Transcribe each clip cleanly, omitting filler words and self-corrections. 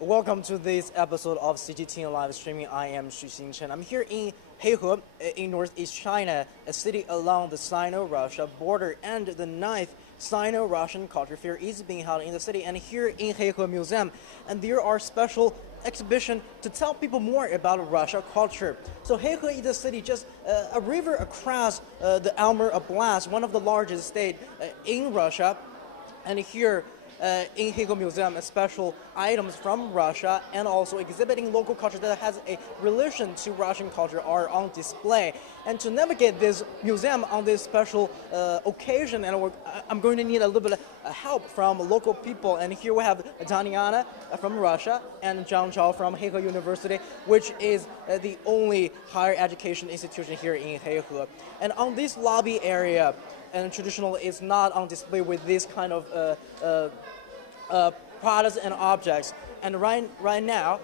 Welcome to this episode of CGTN live streaming. I am Xu Xingchen. I'm here in Heihe in northeast China, a city along the Sino-Russia border, and the 9th Sino-Russian Culture Fair is being held in the city and here in Heihe Museum. And there are special exhibition to tell people more about Russia culture. So Heihe is a city just a river across the Amur Oblast, one of the largest states in Russia. And here in Heihe Museum, special items from Russia and also exhibiting local culture that has a relation to Russian culture are on display. And to navigate this museum on this special occasion, and I'm going to need a little bit of help from local people. And here we have Tatiana from Russia and Zhang Zhao from Heihe University, which is the only higher education institution here in Heihe. And on this lobby area, and traditionally it's not on display with this kind of products and objects. And right now,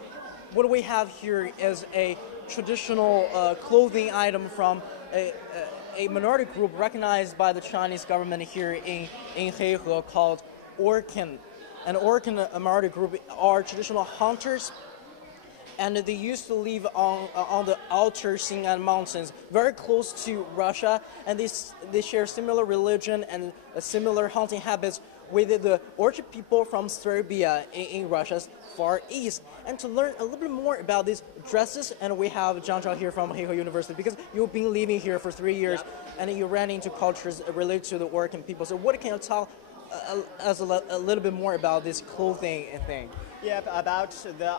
what we have here is a traditional clothing item from a minority group recognized by the Chinese government here in Heihe called Orqen. And Orqen minority group are traditional hunters, and they used to live on the outer Xin'an mountains, very close to Russia, and they share similar religion and similar hunting habits with the Orqen people from Serbia in Russia's far east. And to learn a little bit more about these dresses, and we have Zhang Zhao here from Heihe University, because you've been living here for 3 years, and you ran into cultures related to the Orqen people. So what can you tell us a little bit more about this clothing thing? Yeah, about the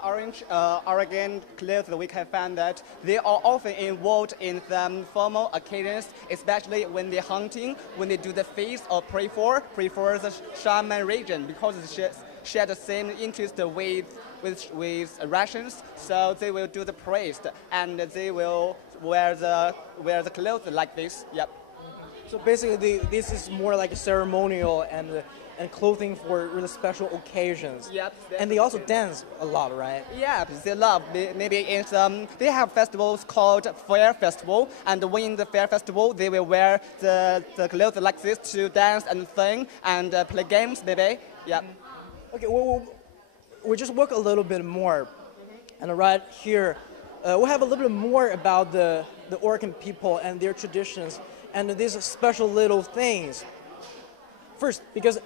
Oregon clothes, we can find that they are often involved in some formal occasions, especially when they're hunting, when they do the feast or pray for the shaman region, because they share the same interest with Russians. So they will do the praise, and they will wear the clothes like this. Yep. So basically, this is more like a ceremonial and clothing for really special occasions. Yep. And they also dance a lot, right? Yeah, they love. Maybe it's they have festivals called Fair Festival, and when in the Fair Festival, they will wear the clothes like this to dance and sing and play games. Maybe. Yeah. Okay. Well, we just work a little bit more, and right here, we have a little bit more about the Orqen people and their traditions and these special little things. First, because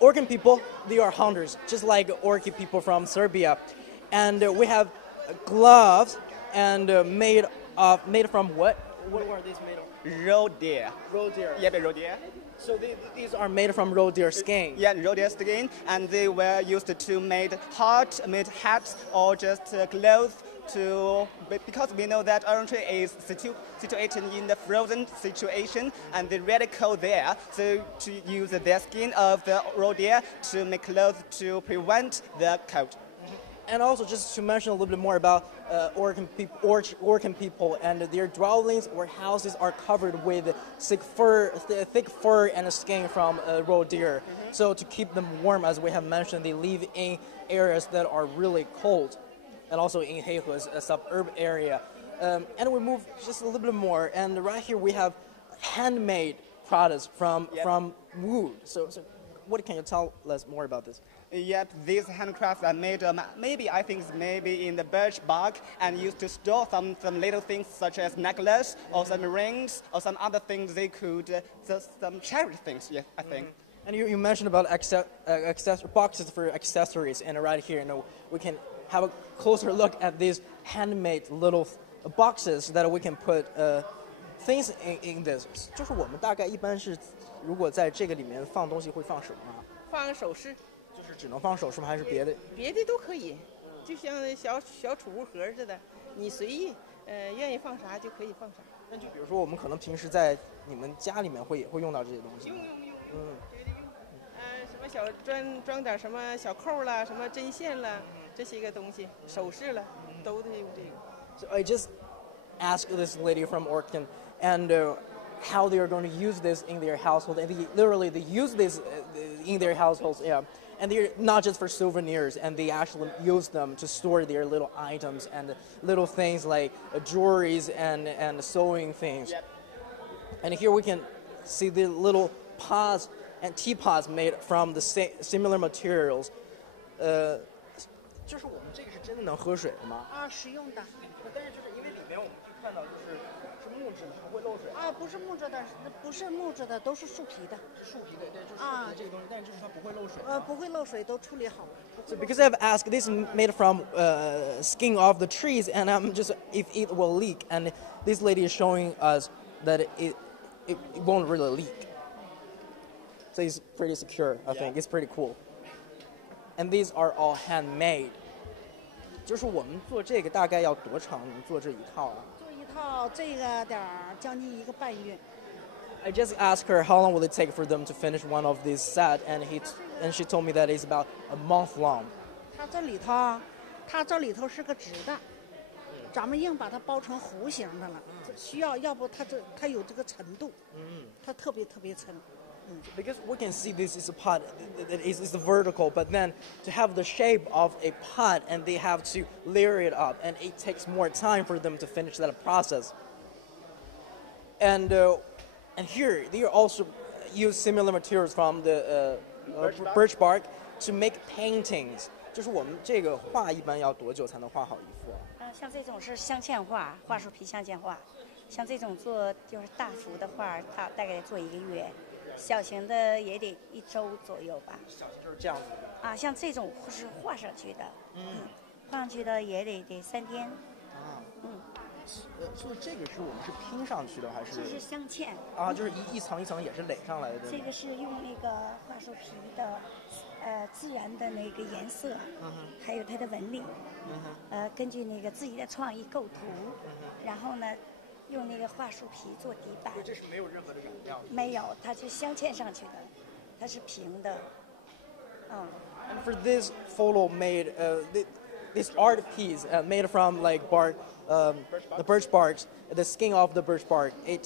Orqen people, they are hunters, just like Orqen people from Serbia. And we have gloves and made from what? What are these made of? Roe deer. Roe deer. Yeah, roe deer. So these are made from roe deer skin. Yeah, roe deer skin, and they were used to make hats or just clothes because we know that Orqen is situated in the frozen situation, and they're really cold there. So to use their skin of the roe deer to make clothes to prevent the cold. And also, just to mention a little bit more about Orqen people, and their dwellings or houses are covered with thick fur and skin from roe deer. So to keep them warm, as we have mentioned, they live in areas that are really cold, and also in Heihe, a suburb area. And we move just a little bit more, and right here we have handmade products from wood. So what can you tell us more about this? Yep, these handcrafts are made, maybe in the birch bark, and used to store some little things such as necklace or some rings or some other things they could, some charity things, yeah, I think. And you mentioned about boxes for accessories, and right here, we can have a closer look at these handmade little boxes that we can put things in this. 就是我们大概一般是，如果在这个里面放东西会放什么？放首饰。就是只能放首饰吗？还是别的？别的都可以，就像小储物盒似的，你随意，愿意放啥就可以放啥。那就比如说我们可能平时在你们家里面会用到这些东西。用，对，什么小装点什么小扣啦，什么针线啦，这些个东西，首饰啦，都得用这个。So I just asked this lady from Orqen and how they are going to use this in their household, and they use this in their households, yeah. And they're not just for souvenirs, and they actually use them to store their little items and little things like jewelries and sewing things. Yep. And here we can see the little pots and teapots made from the similar materials. 就是我们这个是真的能喝水的吗？啊，食用的。但是就是因为里面我们可以看到是木质的，不会漏水。啊，不是木质的，不是木质的，都是树皮的。树皮的，对，就是树皮这个东西，但是就是它不会漏水。不会漏水，都处理好了。So because I've asked, this is made from skin of the trees, and I'm just if it will leak, and this lady is showing us that it won't really leak. So it's pretty secure. I think it's pretty cool. And these are all handmade. 就是我们做这个大概要多长？能做这一套啊？做一套这个点儿将近1个半月。I just asked her how long will it take for them to finish one of these set, and she told me that it's about a month long. 它这里头是个直的，咱们硬把它包成弧形的了。需要不它有这个沉度，它特别沉。Because we can see this is a pot that is vertical, but then to have the shape of a pot, and they have to layer it up, and it takes more time for them to finish that process. And here they also use similar materials from the birch bark to make paintings. 就是我们这个画一般要多久才能画好一幅？像这种是镶嵌画，桦树皮镶嵌画。像这种做就是大幅的画，它大概做1个月。小型的也得1周左右吧。小型就是这样子的。啊，像这种是画上去的，画上去的也得3天。所以这个是我们是拼上去的还是？这是镶嵌。啊，就是一层一层也是垒上来的。这个是用那个桦树皮的，自然的那个颜色，还有它的纹理，根据那个自己的创意构图，然后呢。用那个桦树皮做底板，这是没有任何的染料。没有，它是镶嵌上去的，它是平的。And for this photo made, this art piece made from like bark, the birch barks, the skin of the birch bark, it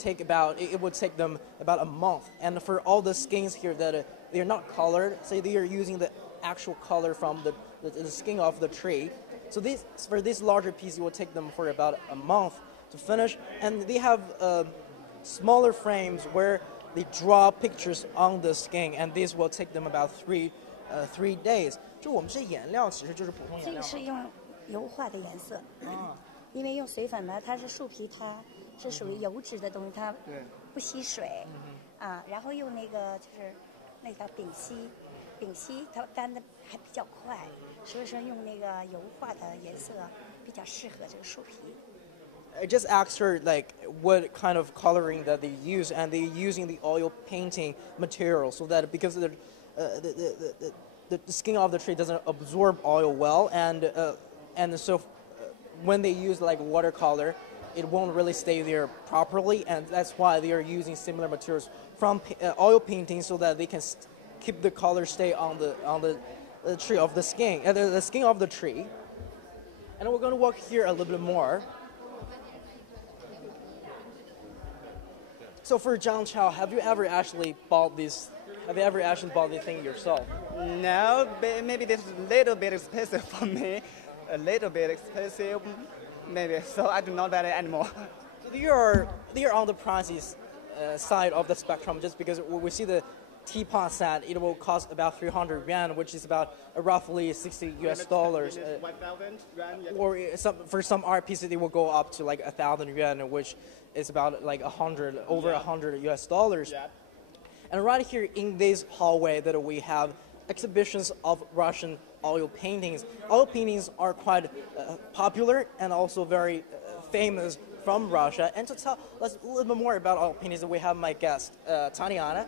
would take them about a month. And for all the skins here that they are not colored, say they are using the actual color from the skin of the tree. So for this larger piece, it will take them for about a month to finish, and they have smaller frames where they draw pictures on the skin, and this will take them about 3 days. 就我们这颜料其实就是普通颜料。这个是用油画的颜色，因为用水粉呢，它是树皮，它是属于油脂的东西，它不吸水，然后用那个就是那叫丙烯它干的还比较快，所以说用那个油画的颜色比较适合这个树皮。I just asked her like what kind of coloring that they use, and they're using the oil painting material so that because the skin of the tree doesn't absorb oil well, and so when they use like watercolor, it won't really stay there properly, and that's why they are using similar materials from oil painting so that they can keep the color stay on the tree of the skin, the skin of the tree. And we're going to walk here a little bit more. So for Zhang Chao, have you ever actually bought this? Have you ever actually bought this thing yourself? No, maybe this is a little bit expensive for me. A little bit expensive, maybe. So I do not buy it anymore. So they are on the prices side of the spectrum, just because we see the teapot set, it will cost about 300 yuan, which is about roughly $60 US. 1,000 yuan. Or for some art pieces, it will go up to like 1,000 yuan, which is about like over $100 US. Yeah. And right here in this hallway that we have exhibitions of Russian oil paintings. Oil paintings are quite popular and also very famous from Russia. And to tell us a little bit more about oil paintings, we have my guest, Tatiana.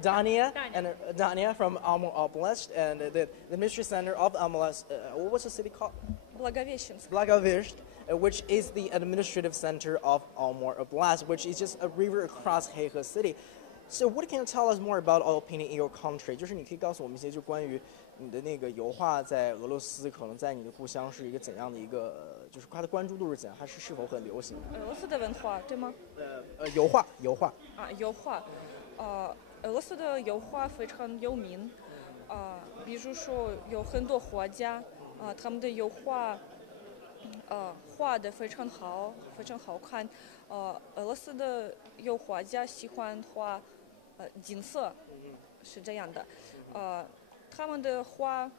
Dania from Amur Oblast, and the administrative center of Oblast. What's the city called? Blagoveshchensk, which is the administrative center of Amur Oblast, which is just a river across Heihe city. So what can you tell us more about oil painting in your country? 就是你可以告诉我们一些，就关于你的那个油画在俄罗斯，可能在你的故乡是一个怎样的一个，就是它的关注度是怎样，它是否很流行？俄罗斯的文化对吗？油画。油画，俄罗斯的油画非常有名，比如说有很多画家，他们的油画，画的非常好，非常好看。俄罗斯的油画家喜欢画，金色，是这样的。他们的画，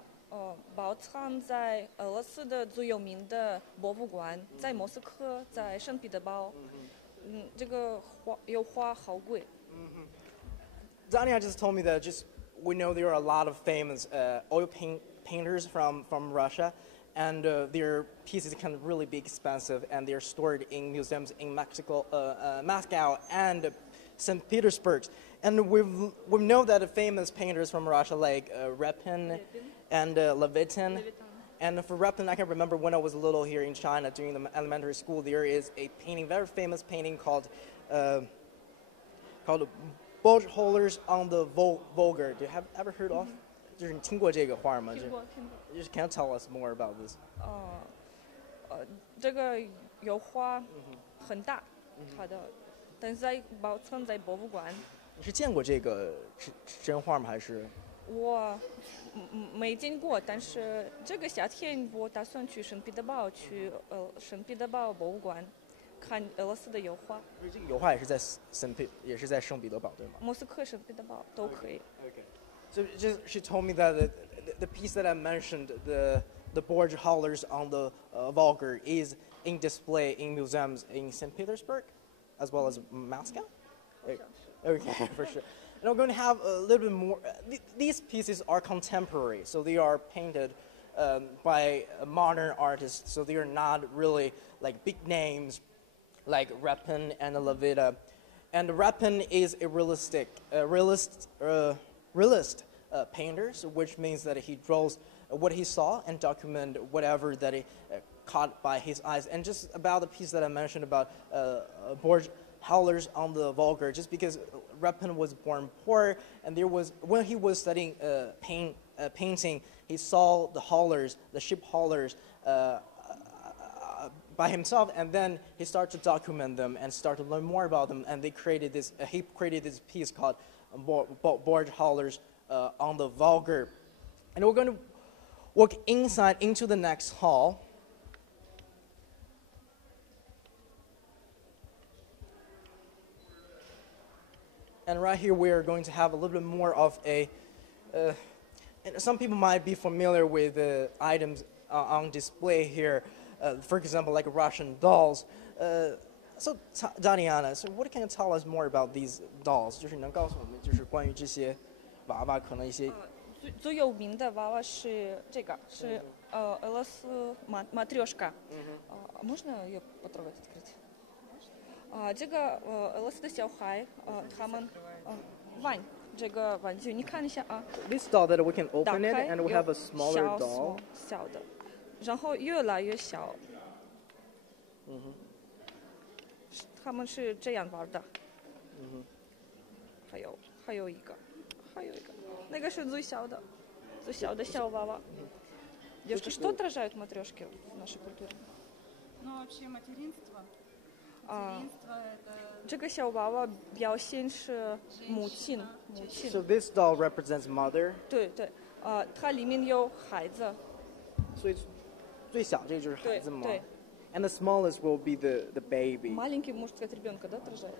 保藏在俄罗斯的最有名的博物馆，在莫斯科，在圣彼得堡。这个油画好贵。Dania just told me that we know there are a lot of famous oil painters from Russia, and their pieces can really be expensive, and they're stored in museums in Moscow and St. Petersburg. And we know that the famous painters from Russia like Repin and Levitin. And for Repin, I can remember when I was little here in China during the elementary school, there is a painting, very famous painting called Bulge Holders on the Volga. Do you have ever heard of? 就是你听过这个画吗？听过。Just can you tell us more about this? 这个油画很大，它的，但是在保存在博物馆。你是见过这个真画吗？还是？我没见过，但是这个夏天我打算去圣彼得堡，圣彼得堡博物馆看俄罗斯的油画。这个油画也是在圣彼得堡对吗？莫斯科、圣彼得堡都可以。Okay. So she told me that the piece that I mentioned, the Borg haulers on the Volga, is in display in museums in St. Petersburg, as well as Moscow. Okay, for sure. And we're going to have a little bit more. These pieces are contemporary, so they are painted by modern artists. So they are not really like big names like Repin and Levita. And Repin is a realist painter, so which means that he draws what he saw and document whatever that he caught by his eyes. And just about the piece that I mentioned about Borg Howlers on the Volga, just because Repin was born poor, and when he was studying painting, he saw the haulers, the ship haulers, by himself, and then he started to document them and start to learn more about them. And he created this piece called Borg Haulers on the Volga. And we're going to walk inside into the next hall. And right here we are going to have a little bit more of and some people might be familiar with the items on display here. For example, like Russian dolls. So, Daniana, so what can you tell us more about these dolls? 就是你能告诉我们，就是关于这些娃娃，可能一些。最有名的娃娃是这个，是俄罗斯Matryoshka。можно ее потрогать, открыть? 这个俄罗斯的小孩，他们玩这个玩具，你看一下啊。This doll that we can open it and we have a smaller doll. 小的。然后越来越小，他们是这样玩的。还有一个，那个是最小的小娃娃。Девушка, что отражают матрешки в нашей культуре? Ну, вообще материнство. 这个小娃娃表现是母亲。So this doll represents mother. 对，它里面有孩子。所以。最小这个就是孩子吗？对。And the smallest will be the baby. Маленький, можно сказать, ребенка, да, отражает?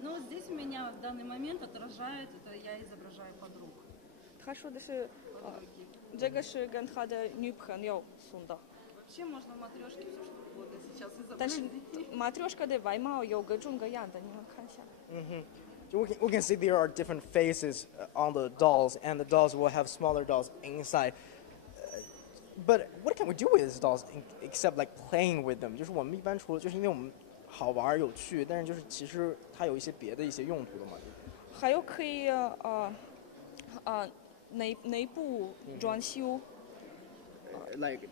Ну, здесь меня в данный момент отражает, это я изображаю подруг. 他说的是，这个是跟他的女朋友送的。Вообще можно матрешки все что угодно сейчас изобразить. 但是матрешка的外貌有各种各样的，你们看一下。So we can see there are different faces on the dolls, and the dolls will have smaller dolls inside. But what can we do with these dolls except like playing with them? 就是我们一般除了就是因为我们好玩有趣，但是就是其实它有一些别的一些用途的嘛。还有可以内部装修。Like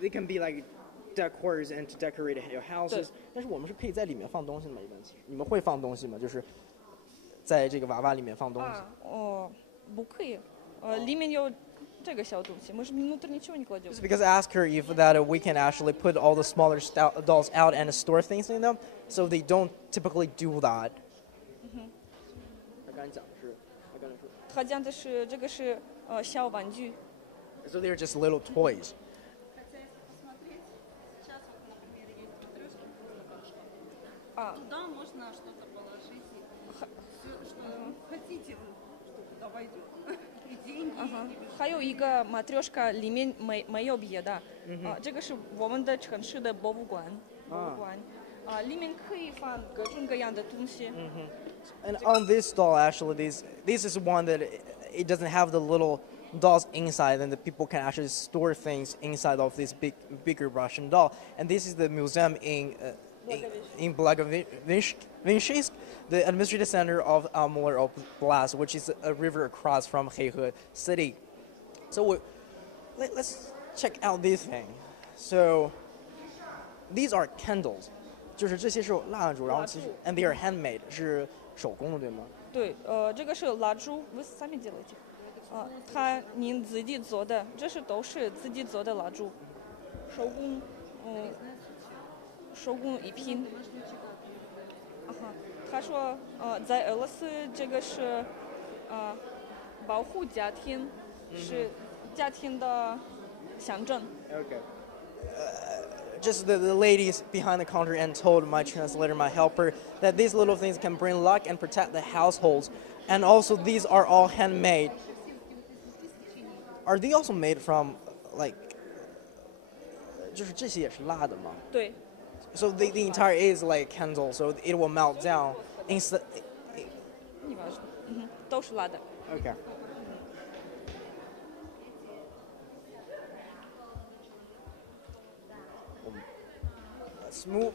they can be like decors and to decorate your houses. 但是我们是可以在里面放东西的嘛？一般其实你们会放东西吗？就是在这个娃娃里面放东西。不可以，里面有。这个小东西，мы же внутрь ничего не кладем. Just because I asked her if that we can actually put all the smaller dolls out and store things in them, so they don't typically do that. 他讲的是这个是小玩具。So they're just little toys. Туда можно что-то положить, все, что хотите, что туда войдет. 还有一个 Matryoshka 里面没有别的，这个是我们的城市的博物馆，里面可以放各种各样的东西。And on this doll, actually, this is one that it doesn't have the little dolls inside, and the people can actually store things inside of this bigger Russian doll. And this is the museum in Blagoveshchensk, the administrative center of Amur Oblast, which is a river across from Heihe city. So let's check out this thing. So these are candles. 就是这些是蜡烛，然后其实 and they are handmade 是手工的，对吗？对，这个是蜡烛，вы сами делаете。您自己做的，这都是自己做的蜡烛，手工艺品。他说，在俄罗斯这个是保护家庭，是家庭的象征。Okay. Just the ladies behind the counter and told my translator, my helper, that these little things can bring luck and protect the households. And also these are all handmade. Are they also made from, like, 就是这些也是蜡的吗？对。So the entire is like candle, so it will melt down. неважно. 都是蜡的。Okay. Let's move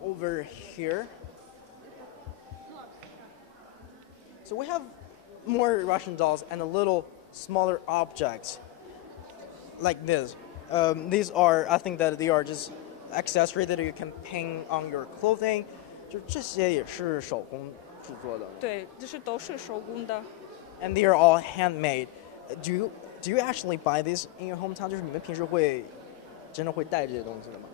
over here. So we have more Russian dolls and a little smaller objects like this. These are, I think that they are just accessories that you can paint on your clothing. 就这些也是手工制作的。对，这都是手工的。And they are all handmade. Do you actually buy these in your hometown? 就是你们平时真的会带这些东西的吗？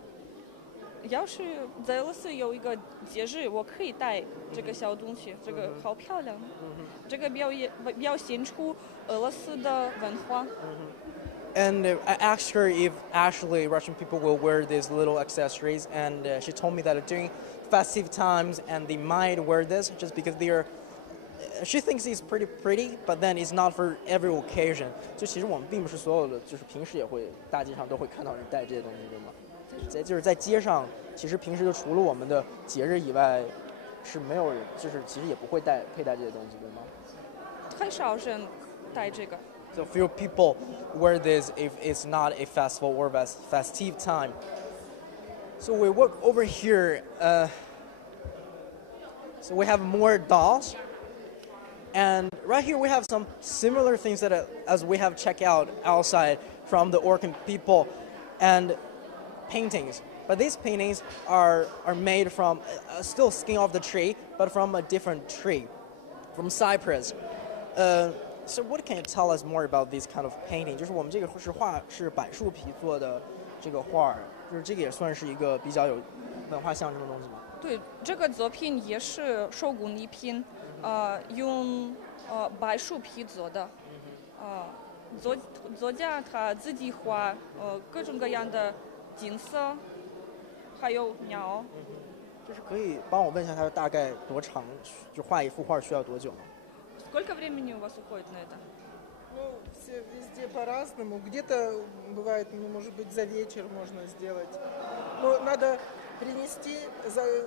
要是在俄罗斯有一个节日，我可以带这个小东西，这个好漂亮，这个表现出俄罗斯的文化。And I asked her if actually Russian people will wear these little accessories, and she told me that during festive times, and they might wear this just because they are. She thinks it's pretty, but then it's not for every occasion. 就其实我们并不是所有的，就是平时也会大街上都会看到人带这些东西，对吗？就是在街上，其实平时就除了我们的节日以外，是没有人，就是其实也不会佩戴这些东西，对吗？很少人带这个。So few people wear this if it's not a festival or festive time. So we walk over here. So we have more dolls. And right here we have some similar things that as we have checked out outside from the Orqen people and paintings. But these paintings are made from still skin of the tree, but from a different tree, from cypress. So what can you tell us more about this kind of painting? 就是我们这个画是柏树皮做的这个画，就是这个也算是一个比较有文化象征的东西吗？对，这个作品也是手工艺品，用柏树皮做的，作家他自己画各种各样的景色，还有鸟。就是可以帮我问一下，它大概多长？就画一幅画需要多久吗？Сколько времени у вас уходит на это? Ну, все везде по-разному. Где-то бывает, ну, может быть, за вечер можно сделать. Но надо принести,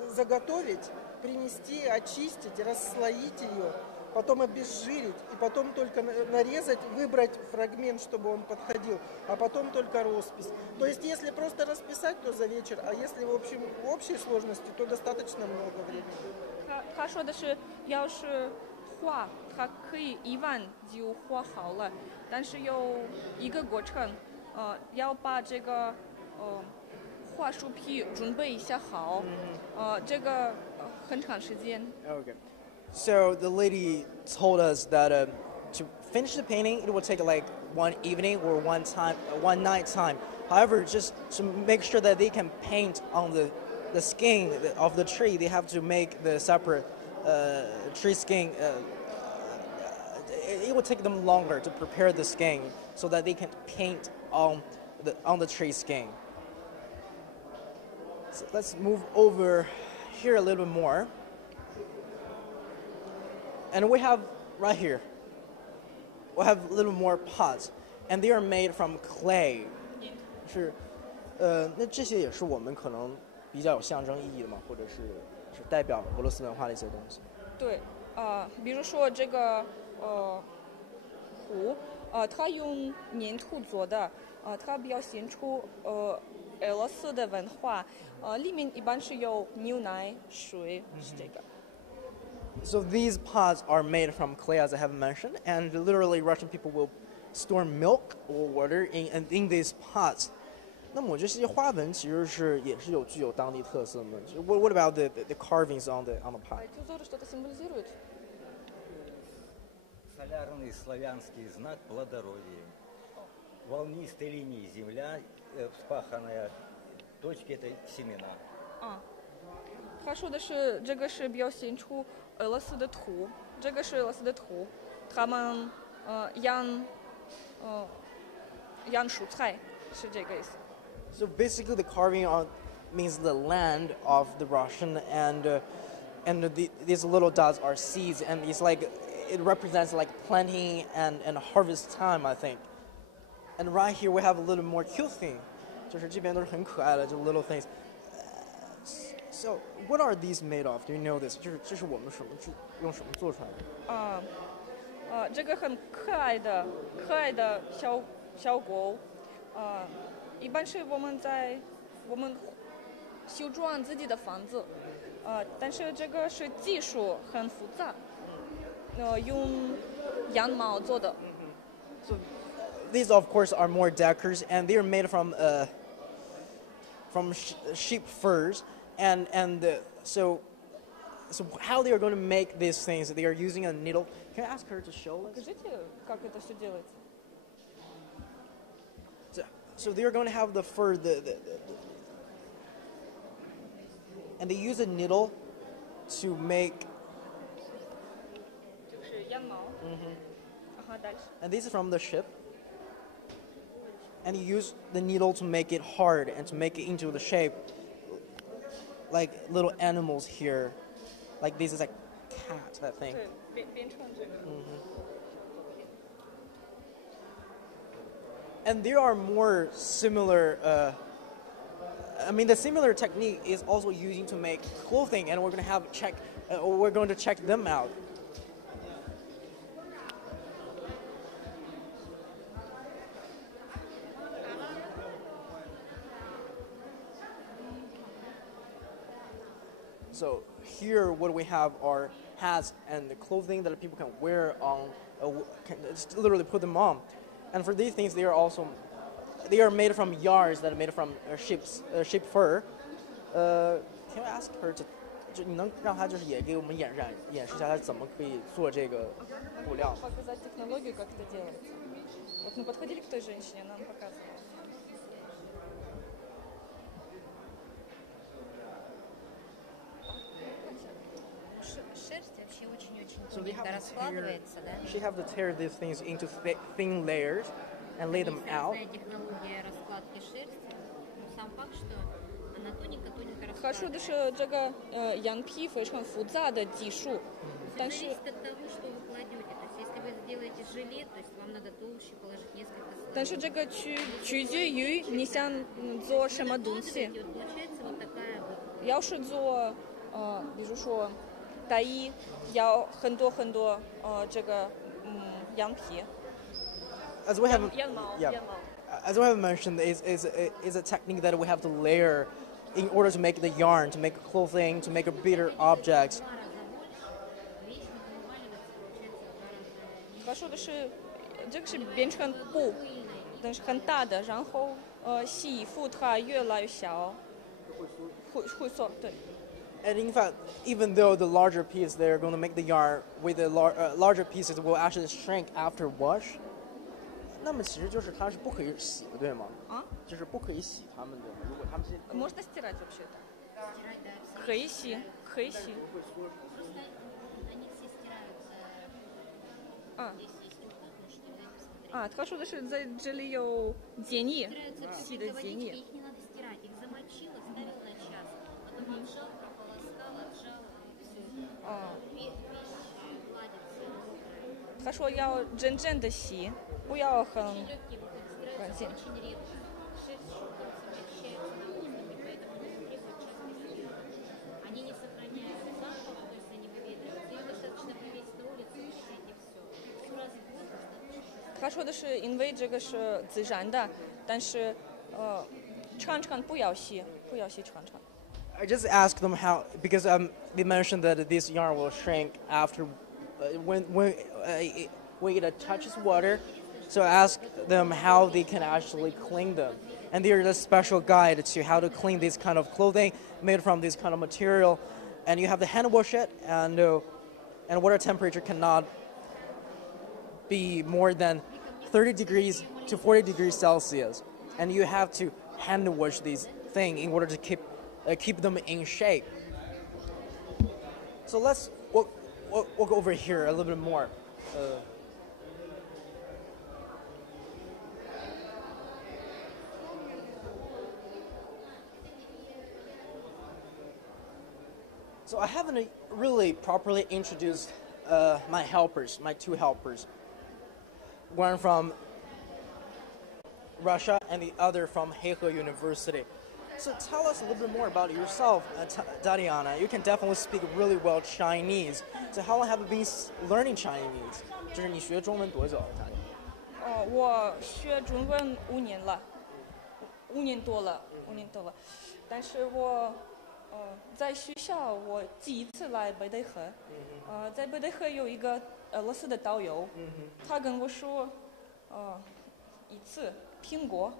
заготовить, принести, очистить, расслоить ее, потом обезжирить, и потом только нарезать, выбрать фрагмент, чтобы он подходил, а потом только роспись. То есть, если просто расписать, то за вечер, а если в общей сложности, то достаточно много времени. 他说的是，要是画，它可以一晚就画好了，但是有一个过程，要把这个画树皮准备一下好，这个很长时间。Okay. So the lady told us that to finish the painting, it will take like one evening or one night time. However, just to make sure that they can paint on the skin of the tree, they have to make the separate tree skin. It will take them longer to prepare the skin so that they can paint on the tree skin. So let's move over here a little bit more. And we have right here. we have a little more pots, and they are made from clay. 是，那这些也是我们可能比较有象征意义的嘛，或者是代表俄罗斯文化的一些东西。对，比如说这个壶，它用粘土做的，它表现出俄罗斯的文化，里面一般是有牛奶、水，是这个。So these pots are made from clay, as I have mentioned, and literally Russian people will store milk or water in these pots. 那么我觉得这些花纹其实也是具有当地特色嘛。What about the carvings on the pot? Эти узоры что-то символизируют? Солярный славянский знак плодородия. Волнистой линии земля, вспаханная точки это семена. 他说的是这个是表现出俄罗斯的土，这个是俄罗斯的土，他们养蔬菜，是这个意思。So basically, the carving on means the land of the Russian, and these little dots are seeds, and it's like it represents like planting and harvest time, I think. And right here we have a little more cute thing, 就是这边都是很可爱的，就 little things. So what are these made of? Do you know this? 这是我们用什么做出来的？这个很可爱的小狗，一般是我们修装自己的房子，但是这个是技术很复杂，用羊毛做的。So these of course are more decors, and they are made from sheep furs, and so how they are going to make these things? They are using a needle. Can I ask her to show us? Скажите, как это все делается? So they are going to have the fur, and they use a needle to make. And this is from the ship. And you use the needle to make it hard and to make it into the shape, like little animals here. Like this is like cat, I think. And there are more similar. The similar technique is also using to make clothing, and we're going to check them out. So here, what we have are hats and the clothing that people can wear on, can just literally put them on. And for these things, they are made from yarns that are made from sheep fur. Can I ask her to? 就你能让她就是也给我们演示一下，她怎么可以做这个布料？ Показать технологию, как это делается. Вот мы подходили к той женщине, она нам показывала. So they she have to tear these things into thin layers and lay them out. 他说的是这个羊皮非常复杂的技术，但是这个取决于你想做什么东西。要是做比如说大衣，要很多这个羊皮。As we have mentioned, is a technique that we have to layer in order to make the yarn, to make clothing, to make a bigger objects. 他说的是，这个是变成布，但是很大的，然后洗衣服它越来越小，会缩，对。And in fact, even though the larger piece, they're going to make the yarn with the larger pieces will actually shrink after wash. 那么其实就是它是不可以洗的，对吗？就是不可以洗它们的。如果它们这些 Можно стирать вообще-то? 可以洗。他说的是在这里有建议，洗的建议。他说要真正的洗，不要很干净。他说的是因为这个是自然的，但是常常不要洗常常。I just asked them how, because they mentioned that this yarn will shrink after when it touches water. So I asked them how they can actually clean them, and there's a special guide to how to clean this kind of clothing made from this kind of material, and you have to hand wash it, and water temperature cannot be more than 30 degrees to 40 degrees Celsius, and you have to hand wash these things in order to keep them in shape. So let's walk over here a little bit more. So I haven't really properly introduced my two helpers. One from Russia and the other from Heihe University. So tell us a little bit more about yourself, Tatiana. You can definitely speak really well Chinese. So how long have you been learning Chinese? 就是你学中文多久？我学中文5年了，5年多了。但是我在学校我第一次来北戴河，在北戴河有一个俄罗斯的导游，他跟我说，一次苹果。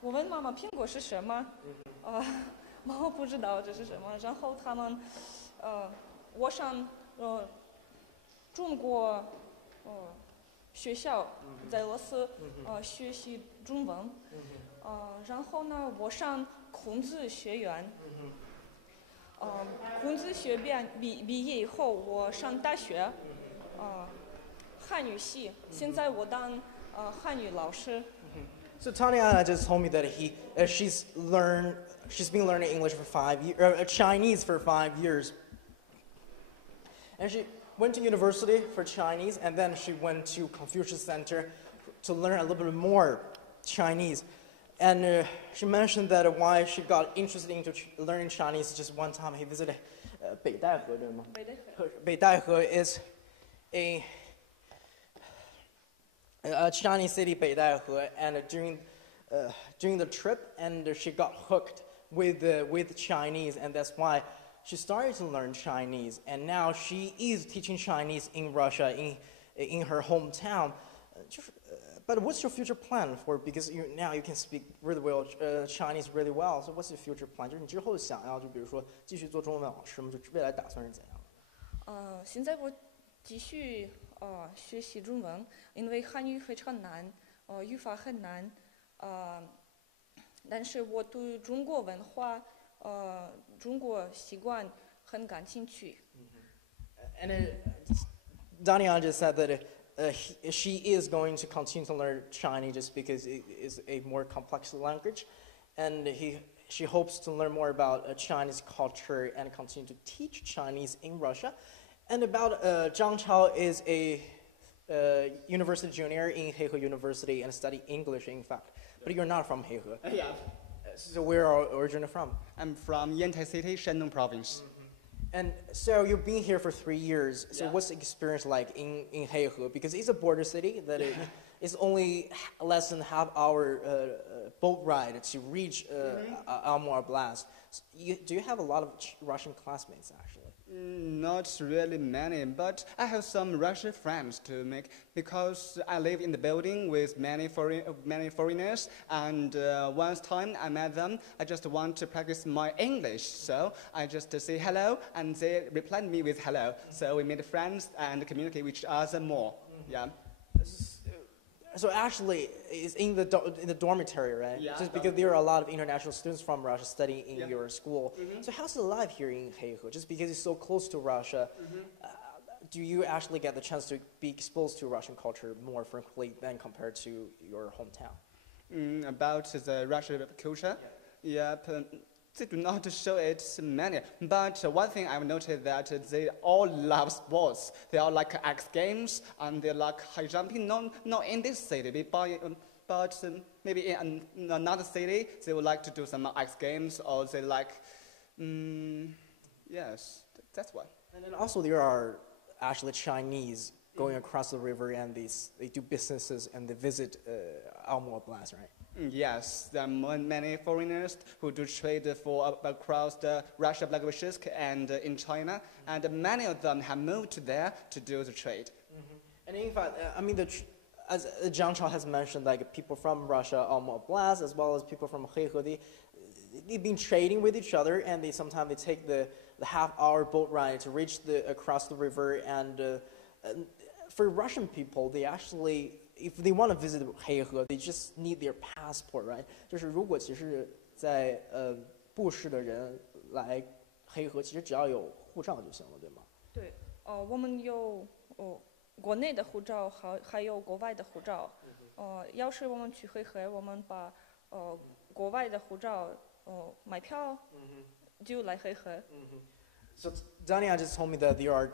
我问妈妈苹果是什么？妈妈不知道这是什么。然后他们，我上中国学校在俄罗斯学习中文，然后呢我上孔子学院，孔子学院毕业以后我上大学，汉语系，现在我当汉语老师。So Tatiana just told me that she's been learning English for 5 years, Chinese for 5 years, and she went to university for Chinese, and then she went to Confucius Center to learn a little bit more Chinese. And she mentioned that why she got interested into learning Chinese just one time he visited 北戴河，对吗？北戴河 is a Chinese city, 北戴河, and during the trip, and she got hooked with Chinese, and that's why she started to learn Chinese, and now she is teaching Chinese in Russia, in her hometown. But what's your future plan for? Because now you can speak really well Chinese really well. So what's your future plan? 就是你之后想要就比如说继续做中文老师吗？就未来打算是怎样？现在我继续学习中文，因为汉语非常难，语法很难，但是我对中国文化、中国习惯很感兴趣。And Daniel just said that she is going to continue to learn Chinese just because it is a more complex language, and she hopes to learn more about Chinese culture and continue to teach Chinese in Russia. And about Zhang Chao is a university junior in Heihe University and study English, in fact. But you're not from Heihe. Yeah. So where are you originally from? I'm from Yantai City, Shandong Province. And so you've been here for 3 years. So Yeah. what's the experience like in Heihe? Because it's a border city that it's only less than half-hour boat ride to reach Amur Oblast. So do you have a lot of Russian classmates, actually? Not really many, but I have some Russian friends to make because I live in the building with many foreigners, and one time I met them, I just want to practice my English, so I just say hello, and they replied me with hello. So we made friends and communicate with each other more. Yeah. So actually, it's in the dormitory, right? Yeah. Just because there are a lot of international students from Russia studying in your school. So how's the life here in Heihe? Just because it's so close to Russia, do you actually get the chance to be exposed to Russian culture more frequently than compared to your hometown? About the Russian culture? Yeah. They do not show it many, but one thing I've noticed that they all love sports. They all like X Games and they like high jumping. Not in this city, but maybe in another city they would like to do some X Games, or they like, yes, that's why. And then also there are actually Chinese going across the river, and they do businesses and they visit Amur Oblast, right? Yes, there are many foreigners who do trade across the Russia, Black-Russisk, and in China, and many of them have moved there to do the trade. And in fact, I mean, as Zhang Chao has mentioned, like people from Russia, Amur Oblast, as well as people from Heihe, they've been trading with each other, and sometimes they take the half-hour boat ride to reach across the river. And for Russian people, they actually, if they want to visit Heihe, they just need their passport, right? 就是如果其实在布市的人来黑河，其实只要有护照就行了，对吗？对，我们有国内的护照，还有国外的护照。要是我们去黑河，我们把国外的护照买票就来黑河。So Dania just told me that there are,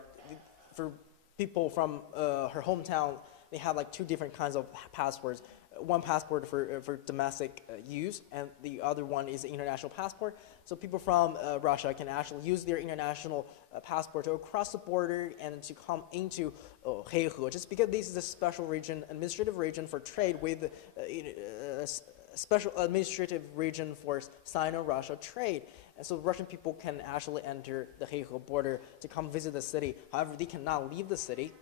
for people from her hometown, they have like two different kinds of passports. One passport for domestic use, and the other one is an international passport. So people from Russia can actually use their international passport to cross the border and to come into Heihe, just because this is a special region, administrative region for trade with special administrative region for Sino-Russia trade. And so Russian people can actually enter the Heihe border to come visit the city. However, they cannot leave the city.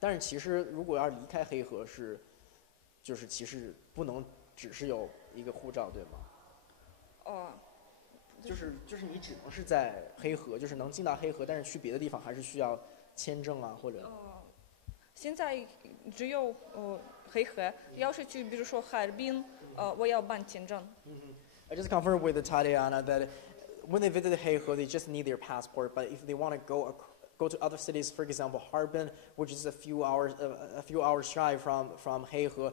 但是其实如果要离开黑河就是其实不能只是有一个护照，对吗？就是你只能是在黑河，就是能进到黑河，但是去别的地方还是需要签证啊或者。现在只有黑河，要是去比如说哈尔滨，我要办签证。I just confirmed with Tatiana that when they visit Heihe, they just need their passport. But if they want to go to other cities, for example, Harbin, which is a few hours drive from Heihe,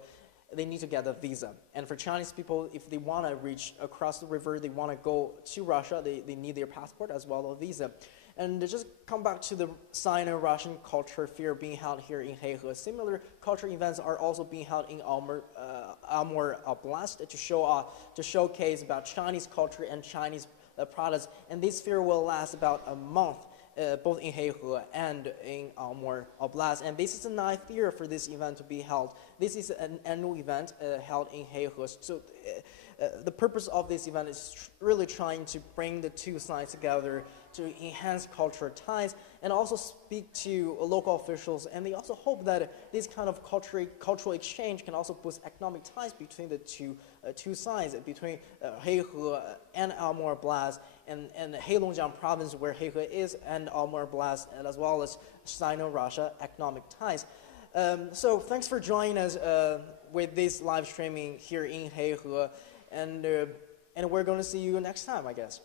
they need to get a visa. And for Chinese people, if they want to reach across the river, they want to go to Russia, they need their passport as well as a visa. And to just come back to the Sino-Russian Culture Fair being held here in Heihe, similar culture events are also being held in Amur Oblast to showcase about Chinese culture and Chinese products. And this fair will last about a month, both in Heihe and in Amur Oblast. And this is the 9th year for this event to be held. This is an annual event held in Heihe. So the purpose of this event is really trying to bring the two sides together to enhance cultural ties and also speak to local officials. And they also hope that this kind of cultural exchange can also boost economic ties between the two sides, between Heihe and Amur Oblast and Heilongjiang province where Heihe is and Amur Oblast, and as well as Sino-Russia economic ties. So thanks for joining us with this live streaming here in Heihe, and we're going to see you next time, I guess.